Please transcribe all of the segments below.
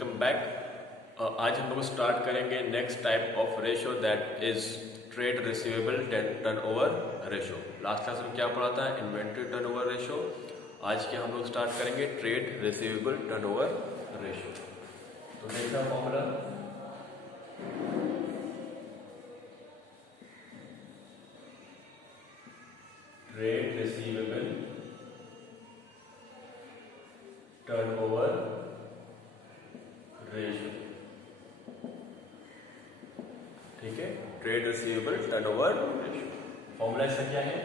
Welcome back. आज हम लोग स्टार्ट करेंगे next type of ratio that is trade receivable turnover ratio. Last class में क्या पढ़ा था? Inventory turnover ratio. आज के हम लोग स्टार्ट करेंगे ट्रेड रिसीवेबल टर्नओवर रेशो। तो देखना formula, trade receivable turnover ratio. ठीक है, trade receivable turnover ratio. Formula इसका क्या है?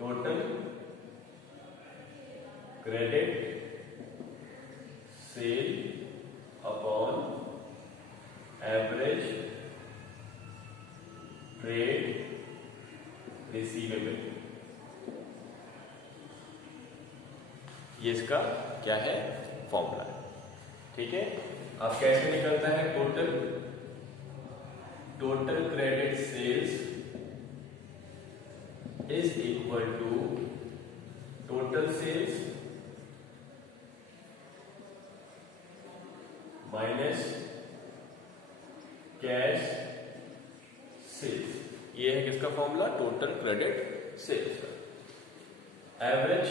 Total credit sale upon average trade receivable. ये इसका क्या है? फॉर्मूला। ठीक है, अब कैसे निकलता है? Total credit sales is equal to total sales minus cash sales. ये है किसका फॉर्मूला? टोटल क्रेडिट सेल्स का। एवरेज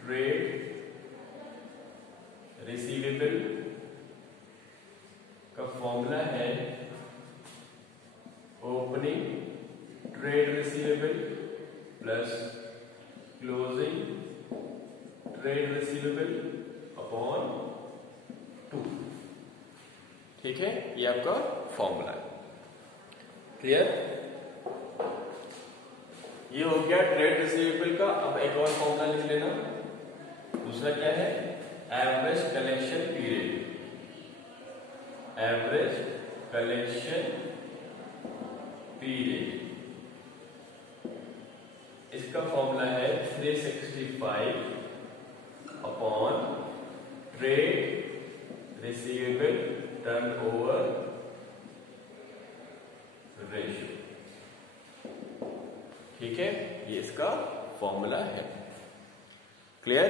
ट्रेड रिसीवेबल का फॉर्मूला है opening trade receivable plus closing trade receivable upon 2। ठीक है, ये आपका फॉर्मूला है। क्लियर? ये हो गया ट्रेड रिसीवेबल का। अब एक और फॉर्मूला लिख लेना। दूसरा क्या है? Average collection period. Average collection period, इसका फॉर्मूला है 365 upon trade receivable turnover ratio. ठीक है, ये इसका फॉर्मूला है। क्लियर?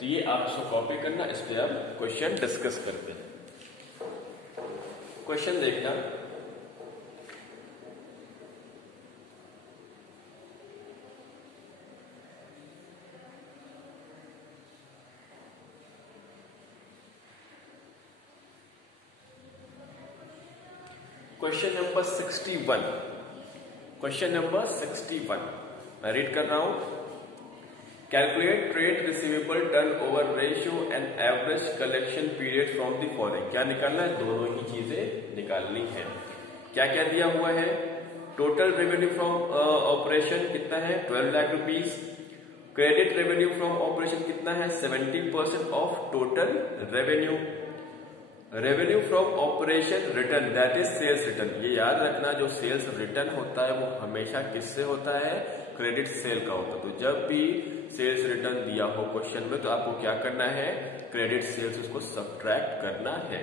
तो ये आप इसको कॉपी करना, इस पे आप क्वेश्चन डिस्कस करते हैं। क्वेश्चन देखना, क्वेश्चन नंबर 61। क्वेश्चन नंबर 61 मैं रीड कर रहा हूं। Calculate trade receivable turnover ratio and average collection period from the following. क्या निकालना है? दोनों ही चीजें निकालनी है। क्या क्या दिया हुआ है? टोटल रेवेन्यू फ्रॉम ऑपरेशन कितना है? 12 lakh rupees. Credit revenue from operation कितना है? 70% of total revenue. Revenue from operation return that is sales return. ये याद रखना, जो सेल्स रिटर्न होता है वो हमेशा किससे होता है? क्रेडिट सेल का होता है। तो जब भी सेल्स रिटर्न दिया हो क्वेश्चन में, तो आपको क्या करना है? क्रेडिट सेल्स उसको सब्ट्रैक्ट करना है।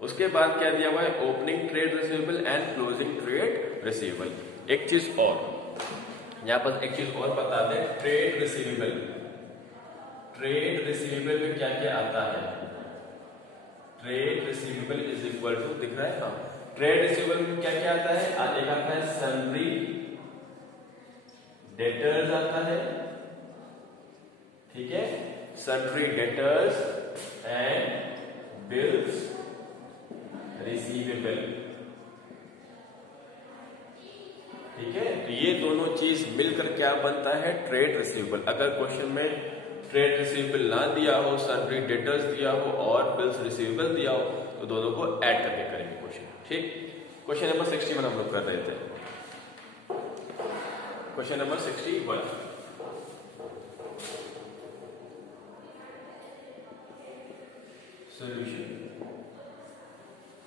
उसके बाद क्या दिया हुआ है? Opening trade receivable and closing trade receivable. एक चीज और यहां पर, एक चीज और बता दें, ट्रेड रिसीवेबल में क्या क्या आता है? Trade receivable is equal to, दिख रहा है? हाँ, ट्रेड रिसीवेबल में क्या क्या आता है? आज एक आता है सन्ड्री डेटर्स आता है। ठीक है, sundry debtors and bills receivable. ठीक है, तो ये दोनों चीज मिलकर क्या बनता है? Trade receivable. अगर क्वेश्चन में ट्रेड रिसीवेबल ना दिया हो, सन्ड्री डेटर्स दिया हो और बिल्स रिसीवेबल दिया हो, तो दोनों को ऐड करके करेंगे क्वेश्चन। ठीक, क्वेश्चन नंबर 61 हम लोग कर रहे थे। Question number 61, solution.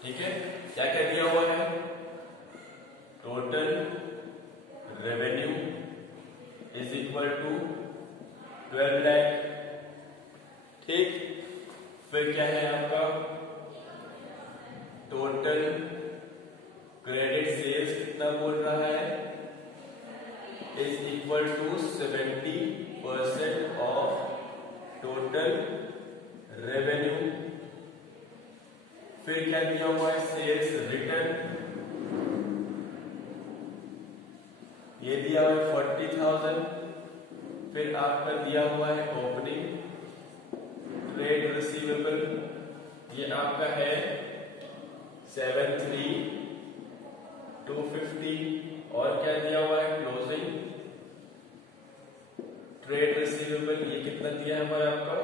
ठीक है, क्या क्या दिया हुआ है? Total revenue is equal to 12 lakh. ठीक, फिर क्या है आपका? टोटल क्रेडिट सेल्स कितना बोल रहा है? Is equal equal to 70% of total revenue. फिर क्या दिया हुआ है, सेल्स रिटर्न, ये दिया हुआ है 40,000। फिर आपका दिया हुआ है ओपनिंग ट्रेड रिसीवेबल, ये आपका है 73,250। और क्या दिया हुआ है, क्लोजिंग ट्रेड रिसीवेबल, ये कितना दिया है हमारा आपका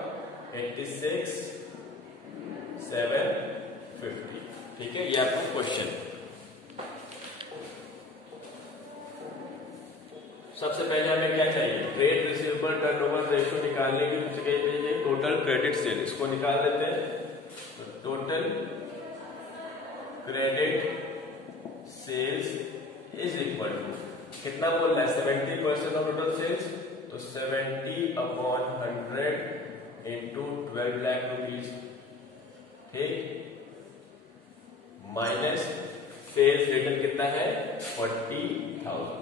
86,750। ठीक है, ये आपका क्वेश्चन। सबसे पहले हमें क्या चाहिए, ट्रेड रिसीवेबल टर्नओवर रेशियो निकालने की जगह पे ये टोटल क्रेडिट सेल, इसको निकाल देते हैं। तो total credit sales is equal to कितना बोल रहा है, 70% ऑफ टोटल सेल्स, तो 70/100 इंटू 12 लाख रुपीज, ठीक, माइनस सेल्स रिटर्न कितना है 40,000।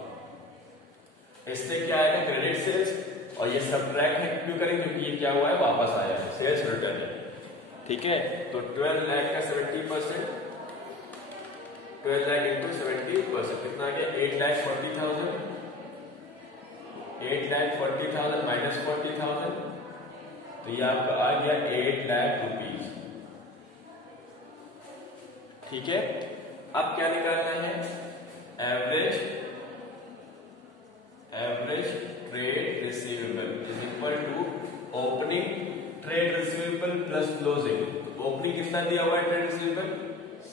इससे क्या आएगा, क्रेडिट सेल्स, और ये सब्ट्रैक्ट है क्यों करेंगे, क्योंकि ये क्या हुआ है, वापस आया है, सेल्स रिटर्न है। ठीक है, तो 12 लाख का 70%, 12 लाख इंटू 70% कितना आ गया, 8,40,000। 8,40,000 माइनस 40,000, तो ये आपका आ गया 8 लाख रुपीज। ठीक है, अब क्या निकालना है, average trade receivable is equal to opening trade receivable plus closing. Opening कितना दिया हुआ है ट्रेड रिसीवेबल,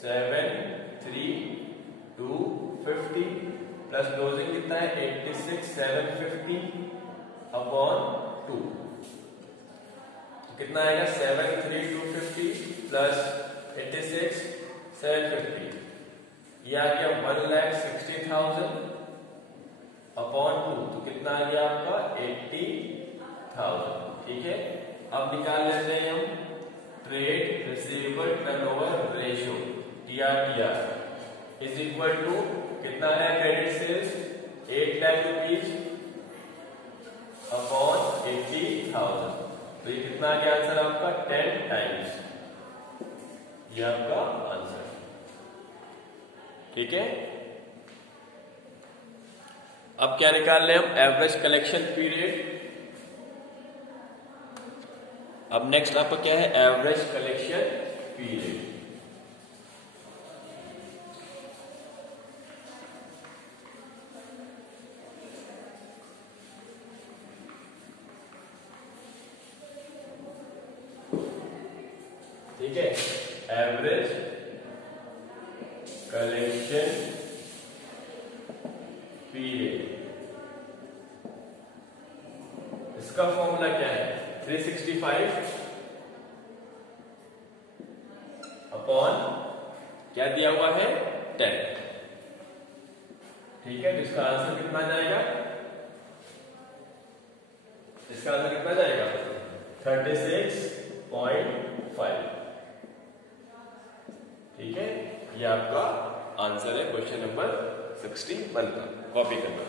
73,250 प्लस क्लोजिंग कितना है 86,750 अपॉन 2, तो कितना आएगा 73,250 प्लस 86,750, ये आ गया 1,60,000 अपॉन 2, तो कितना आ गया आपका 80,000। ठीक है, अब निकाल लेते हैं हम trade receivable turnover ratio, TRTR is equal to कितना है, credit sales 8 lakh rupees upon 80,000, तो ये कितना आ गया आंसर आपका 10 टाइम्स, ये आपका आंसर। ठीक है, अब क्या निकाल रहे हैं हम, एवरेज कलेक्शन पीरियड। अब नेक्स्ट आपका क्या है, एवरेज कलेक्शन पीरियड। ठीक है, एवरेज कलेक्शन पीरियड, इसका फॉर्मूला क्या है, 365 अपॉन क्या दिया हुआ है 10। ठीक है, तो इसका आंसर कितना जाएगा, इसका आंसर कितना जाएगा 36.5। ठीक है, ये आपका आंसर है क्वेश्चन नंबर 61 का, कॉपी करना।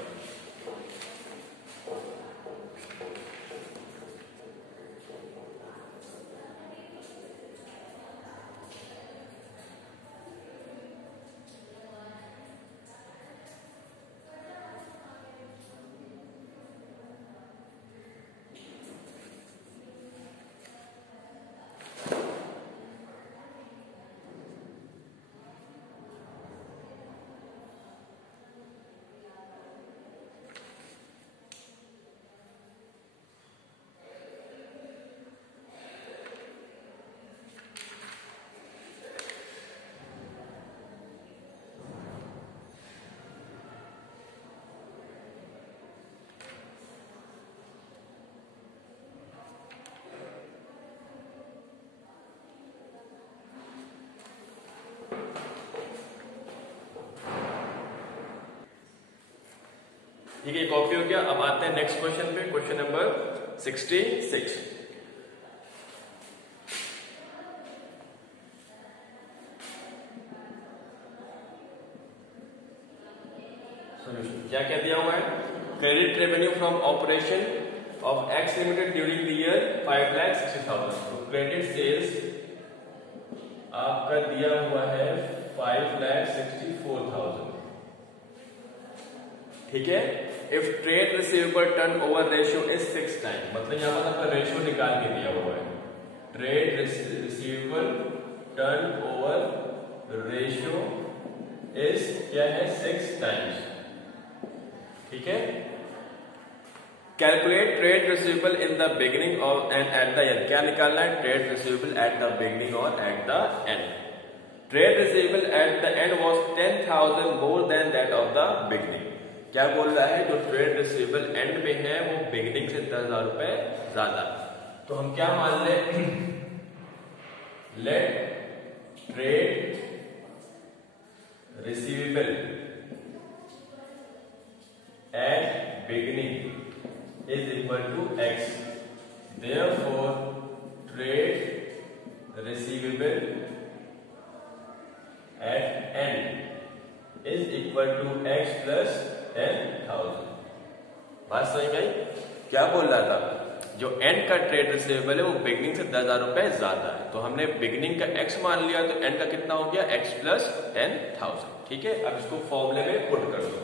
ठीक है, कॉपी हो गया। अब आते हैं नेक्स्ट क्वेश्चन पे, क्वेश्चन नंबर 66। क्या क्या दिया हुआ है, credit revenue from operation of x limited during the year 5,60,000। तो क्रेडिट सेल्स आपका दिया हुआ है 5,64,000। ठीक है। If trade receivable turnover ratio is 6 time, मतलब यहां पर आपका रेशियो निकाल के दिया हुआ है। Trade receivable turnover ratio is क्या है 6 टाइम्स। ठीक है। Calculate trade receivable in the beginning और एंड एट द एंड। क्या निकालना है? Trade receivable at the beginning और at the end. Trade receivable at the end was 10,000 more than that of the beginning. क्या बोल रहा है? जो ट्रेड रिसीवेबल एंड में है वो बिगिनिंग से 10,000 रुपए ज्यादा। तो हम क्या मान लें? Let trade receivable at beginning is equal to x. Therefore, trade receivable at end is equal to x plus 10,000. बात समझ गई? क्या बोल रहा था? जो एंड का ट्रेड रिसीवेबल है वो बिगनिंग से 10,000 रुपए ज्यादा है, तो हमने बिगनिंग का x मान लिया, तो एंड का कितना हो गया? x plus 10,000। ठीक है। अब इसको फॉर्मूले में पुट कर दो।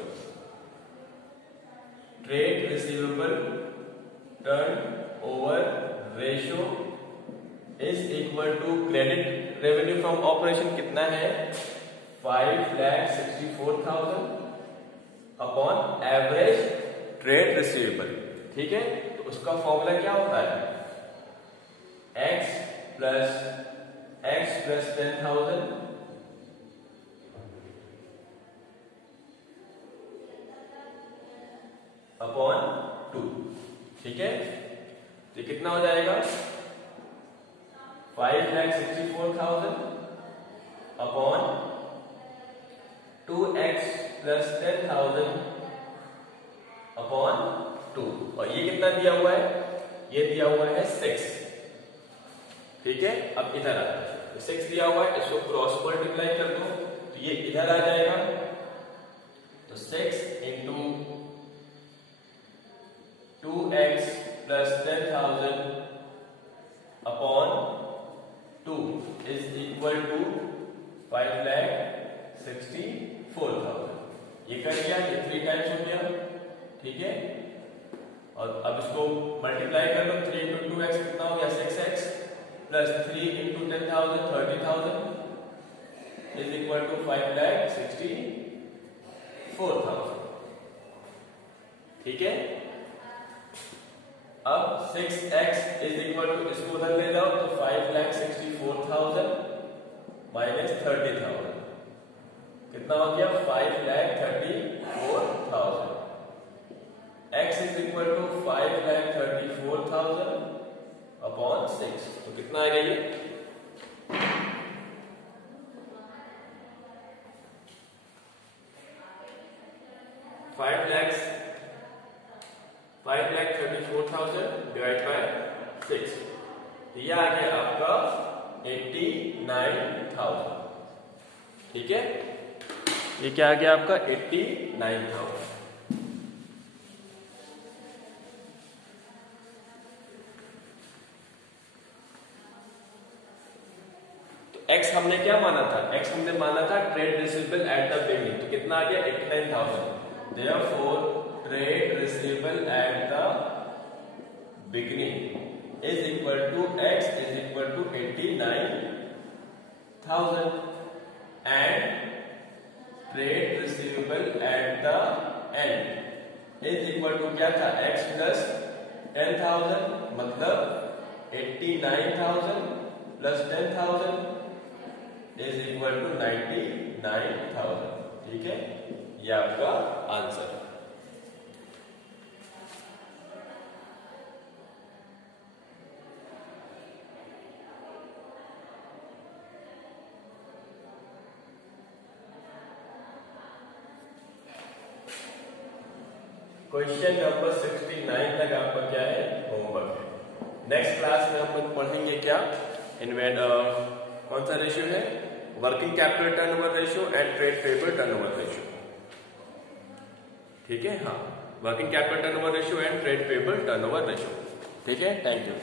Trade receivable turnover ratio is equal to credit revenue from operation कितना है? 5,64,000 अपॉन एवरेज ट्रेड रिसीवेबल। ठीक है। तो उसका फॉर्मूला क्या होता है? x plus 10,000 upon 2। ठीक है। तो कितना हो जाएगा? 5,64,000 अपॉन 2x प्लस 10,000 अपॉन 2। और ये कितना दिया हुआ है? ये दिया हुआ है 6। ठीक है। अब इधर आ 6 दिया हुआ है, इसको क्रॉस मल्टीप्लाई कर दो तो ये इधर आ जाएगा। तो 6 into 2x plus 10,000 upon 2 is equal to 5,64,000। ये कर दिया, ये 3 टाइम्स हो गया। ठीक है। और अब इसको मल्टीप्लाई कर लो। 3 इंटू 2x कितना हो गया? 6x plus 3 into 10,000 30,000 is equal to 5,64,000। ठीक है। अब 6x इज इक्वल टू, इसको उधर ले जाओ तो 5,64,000 माइनस 30,000 कितना हो गया? 5,34,000। x is equal to 5,34,000 upon 6। तो कितना आएगा ये? 5,34,000 डिवाइड बाय 6। ये आ गया आपका 89,000। ठीक है। ये क्या आ गया आपका? 89,000। तो x हमने क्या माना था? x हमने माना था trade receivable at the beginning. तो कितना आ गया? 89,000। Therefore, trade receivable at the beginning is equal to x is equal to 89,000 and trade receivable at the end is equal to क्या था? x plus 10,000 मतलब 89,000 plus 10,000 is equal to 99,000। ठीक है। ये आपका आंसर है। क्वेश्चन नंबर 69 तक आपका क्या है? होमवर्क है। नेक्स्ट क्लास में हम पढ़ेंगे क्या? कौन सा रेशियो है? Working capital turnover ratio and trade payable turnover ratio. ठीक है। हाँ। Working capital turnover ratio and trade payable turnover ratio. ठीक है, थैंक यू।